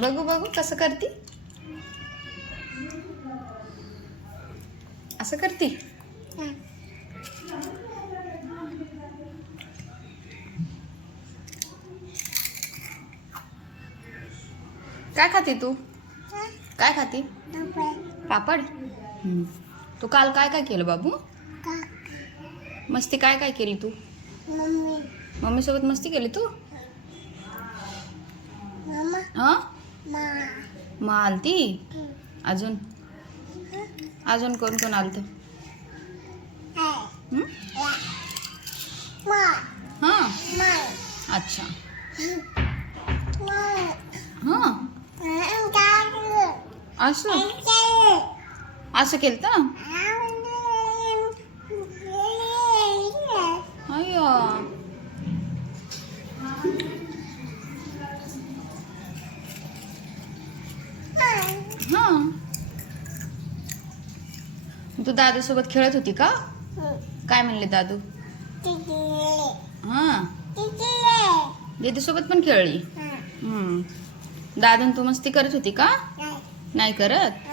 बघू बघू कसं करती. असं करती. काय खाती तू? काय खाती? पापड. तू काल काय काय केलं बाबू? मस्ती काय काय केली तू? मम्मी सोबत मस्ती केली तू? हा मग आलती. अजून अजून कोण कोण आलत? हा अच्छा. हा असं असं केलं तर अय्या. हा तू दादू सोबत खेळत होती का? काय म्हणले दादू? हा दीदी सोबत पण खेळली. दादून तू मस्ती करत होती का? नाही करत.